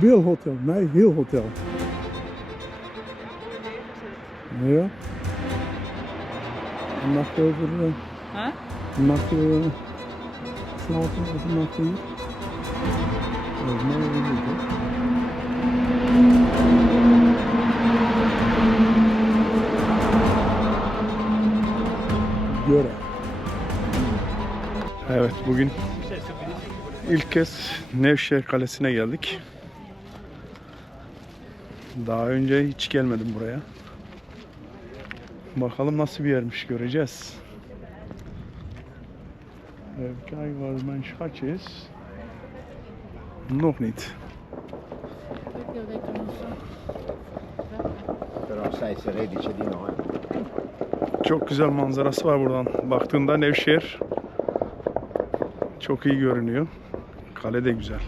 Bill Hotel. Nee, Hill Hotel. Ja. Een nacht over, eh, Ha? een nacht eh, slapen of een nacht hier. Dat is mooi niet, hè? Göre. Evet bugün ilk kez Nevşehir Kalesi'ne geldik. Daha önce hiç gelmedim buraya. Bakalım nasıl bir yermiş göreceğiz. Evkay var menşhaçes. Nog niet. Però sai se lei dice di no, eh. Çok güzel manzarası var buradan. Baktığında Nevşehir çok iyi görünüyor. Kale de güzel.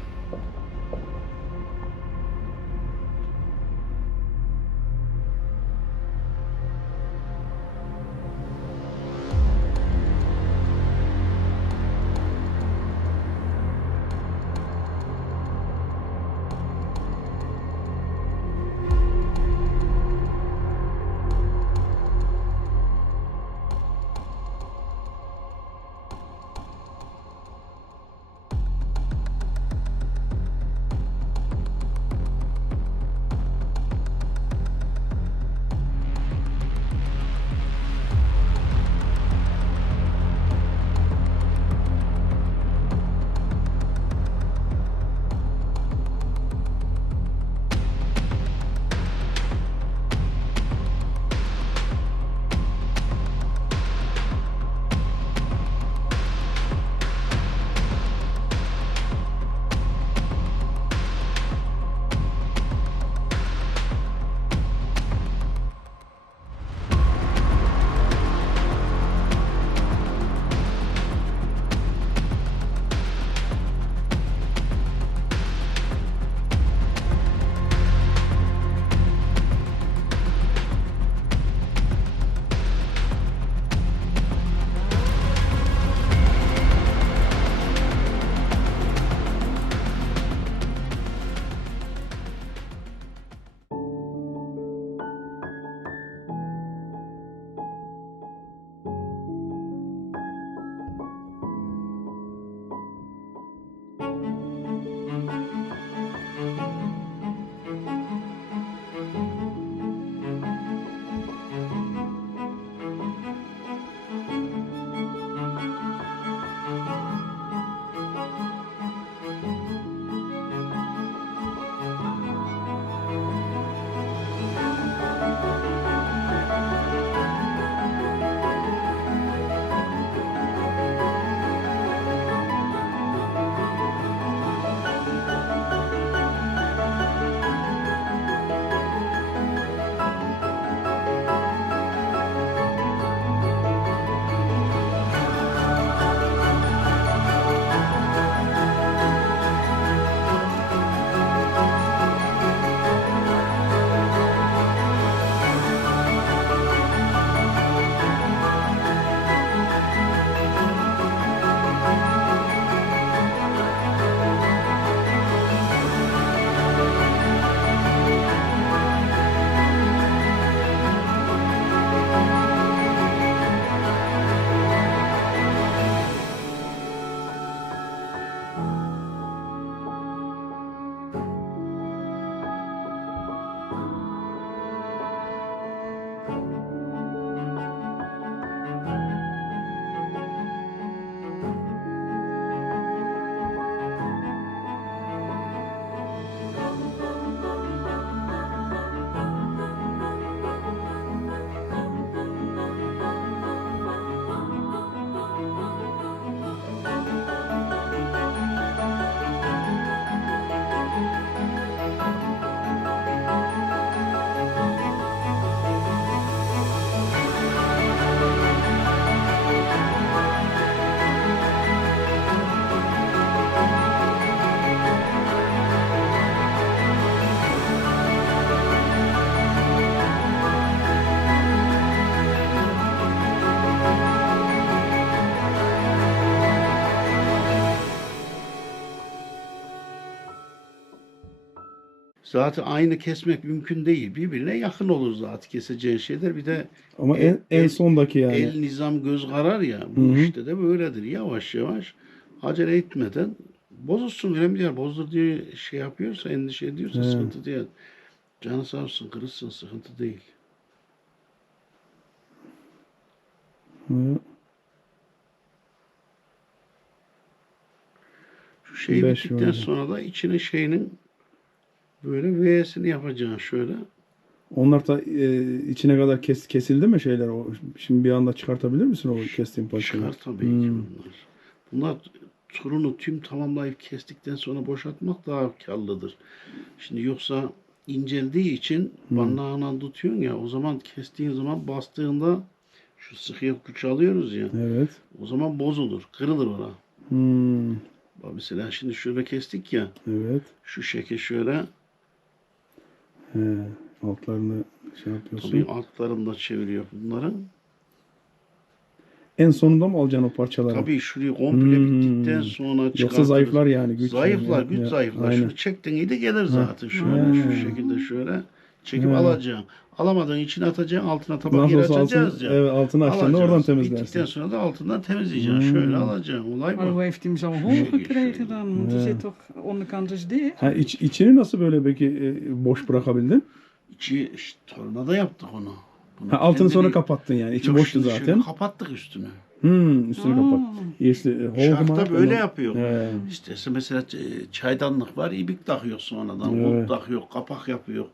Zaten aynı kesmek mümkün değil. Birbirine yakın olur zaten keseceğin şeyler. Bir de Ama El- en, sondaki yani. el nizam göz karar ya. Bu Hı hı. işte de böyledir. Yavaş yavaş acele etmeden bozulsun. Önemli değil. Bozdur diye şey yapıyorsa, endişe ediyorsa He. sıkıntı değil. Canı sağ olsun, kırılsın sıkıntı değil. Hı. Şu şeyi Beş bittikten sonra da içine şeyinin böyle V'sini yapacaksın şöyle. Onlar da e, içine kadar kes, kesildi mi şeyler? O, şimdi bir anda çıkartabilir misin o kestiğin parçaları? Çıkar tabii ki Hmm. bunlar. Bunlar turunu tüm tamamlayıp kestikten sonra boşaltmak daha karlıdır. Şimdi yoksa inceldiği için Hmm. banlağına tutuyorsun ya o zaman kestiğin zaman bastığında şu sıkıya alıyoruz ya Evet. o zaman bozulur, kırılır ona. Hmm. Mesela şimdi şöyle kestik ya Evet. şu şekil şöyle He. Altlarını şey yapıyorsun. tabii altlarını da çeviriyor bunların. En sonunda mı alacaksın o parçaları? Tabii şurayı komple Hmm. bittikten sonra Yoksa çıkartırız. zayıflar yani. Güç zayıflar, yani. güç Ya, zayıflar. Aynen. Şunu çektin iyi de gelir zaten. Şöyle Ha. şu şekilde şöyle çekip Ha. alacaksın. Alamadığın içine atacaksın, altına tabak Nasıl olsa açacağız altını, ya. evet, altını açacaksın da oradan temizlersin. Bittikten sonra da altından temizleyeceksin. Hmm. Şöyle alacaksın. Olay Maar hoe bu. heeft hij hem zo hoog gekregen dan? Want Ja. er zit toch onderkant is dicht? Ha, iç, içini nasıl böyle peki e, boş bırakabildin? İçi işte, tornada yaptık onu. Bunu Ha, altını sonra kapattın yani. İçi Yok, boştu şimdi şöyle zaten. Kapattık üstünü. Hmm, üstünü Aa. kapat. İşte, e? Şarkta böyle Tamam. yapıyor. He. İşte mesela çaydanlık var, ibik takıyor sonradan. Evet. Kulp takıyor, kapak yapıyor.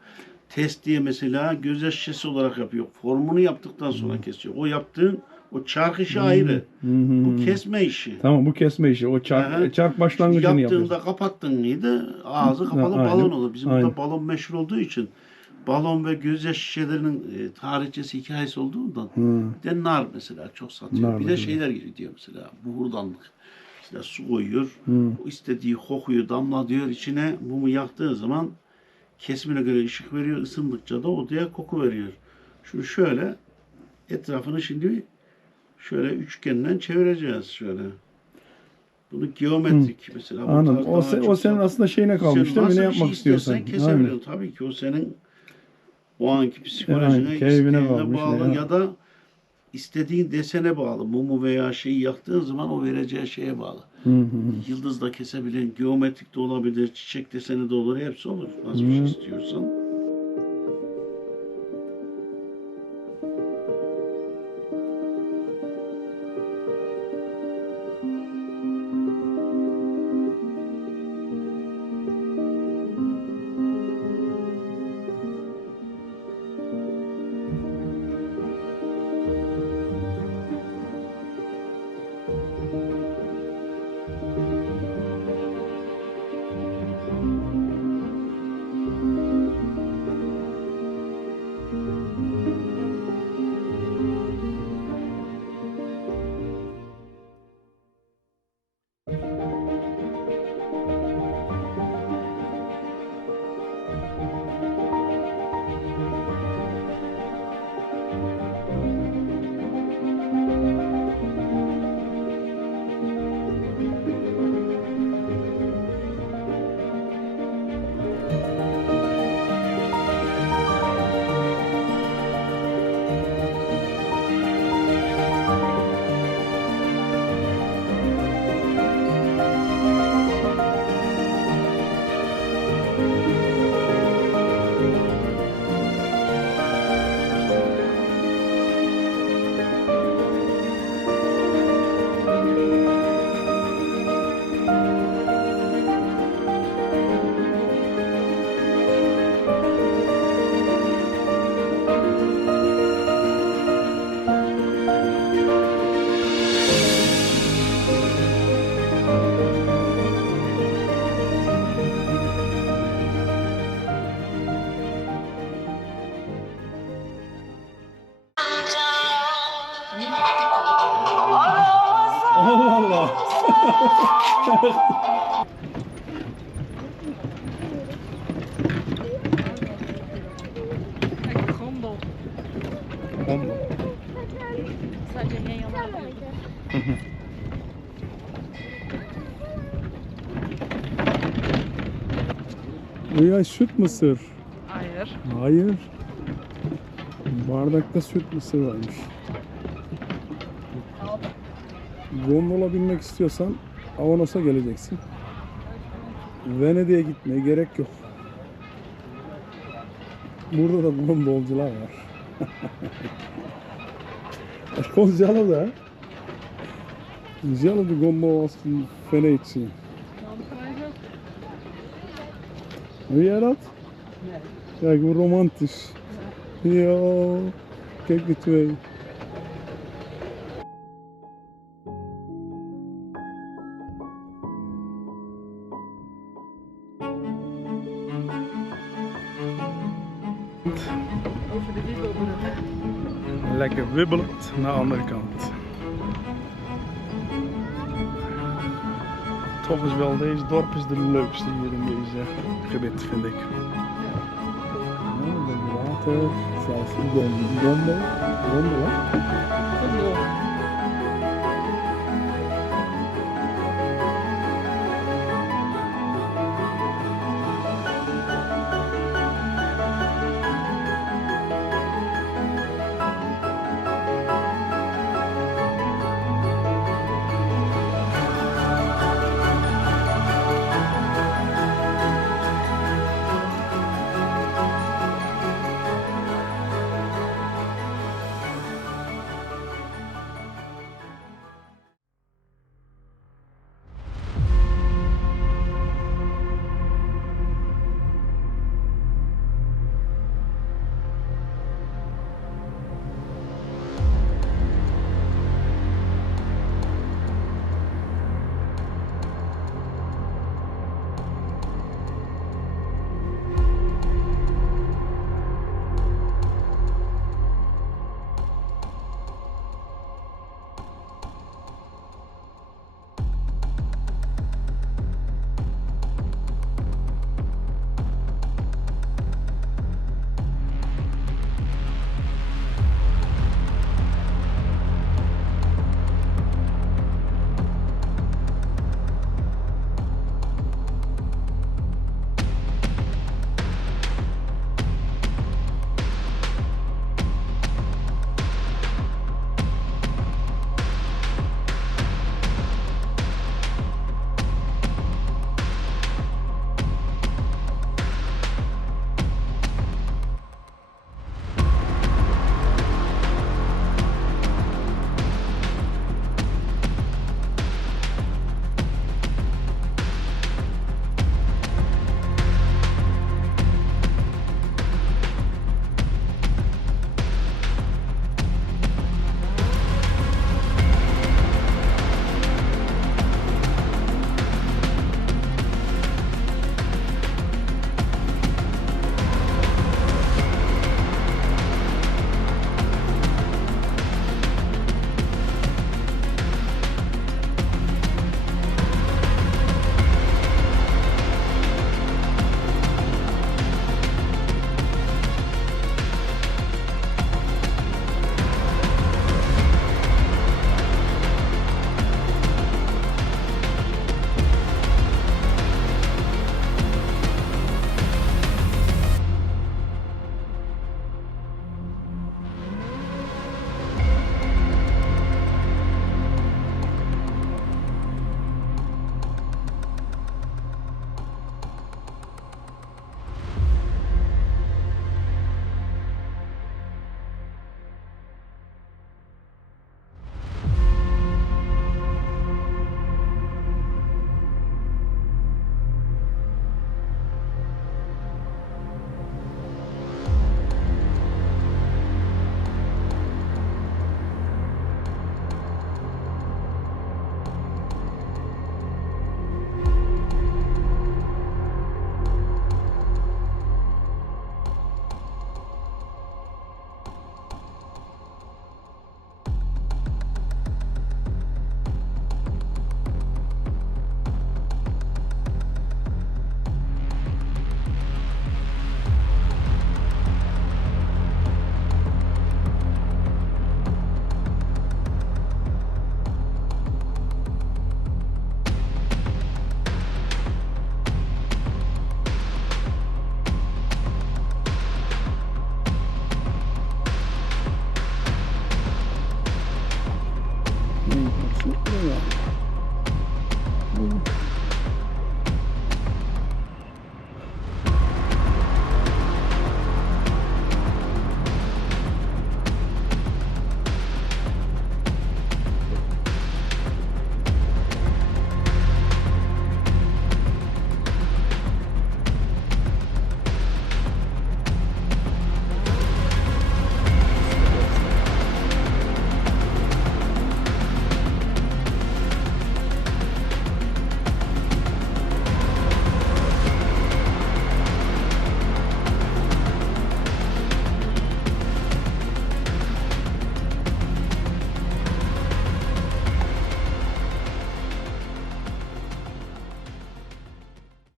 Test diye mesela göz şişesi olarak yapıyor. Formunu yaptıktan sonra kesiyor. O yaptığın o çark işi ayrı. Hı hı. Bu kesme işi. Tamam bu kesme işi. O çark, Aha. çark başlangıcını Yaptığında yapıyorsun. kapattın mıydı ağzı kapalı aynen, balon olur. Bizim aynen. burada balon meşhur olduğu için balon ve gözyaş şişelerinin e, tarihçesi hikayesi olduğundan Hı. bir de nar mesela çok satıyor. Nar bir de şeyler gidiyor mesela buhurdanlık. Mesela su koyuyor. O istediği kokuyu damla diyor içine mumu yaktığı zaman kesimine göre ışık veriyor. Isındıkça da odaya koku veriyor. Şunu şöyle etrafını şimdi şöyle üçgenden çevireceğiz şöyle. Bunu geometrik mesela. bu Anladım. O, se- o senin aslında şeyine kalmış değil mi? Ne bir şey yapmak istiyorsan. kesebiliyorsun. Tabii ki o senin o anki psikolojine, Aynen, keyfine bağlı ya da istediğin desene bağlı. Mumu veya şeyi yaktığın zaman o vereceği şeye bağlı. Hı hı. Yıldız da kesebilir, geometrik de olabilir, çiçek deseni de olur, hepsi olur. Nasıl bir şey istiyorsan. Een gondel. Sadece yayalar. Bu ya süt mısır. Hayır. Hayır. Bardakta süt mısır varmış. Gondola binmek istiyorsan Avanos'a geleceksin. Venedik'e gitmeye gerek yok. Burada da gondolcular var. Cosa da? Gelo di gombo in Venezia. Wie jij dat? Romantisch. Yo, kijk die twee. Wibbelend naar de andere kant. Toch is wel deze dorp is de leukste hier in deze gebied, vind ik. Ja, water, zelfs gondel. Gondel, hè?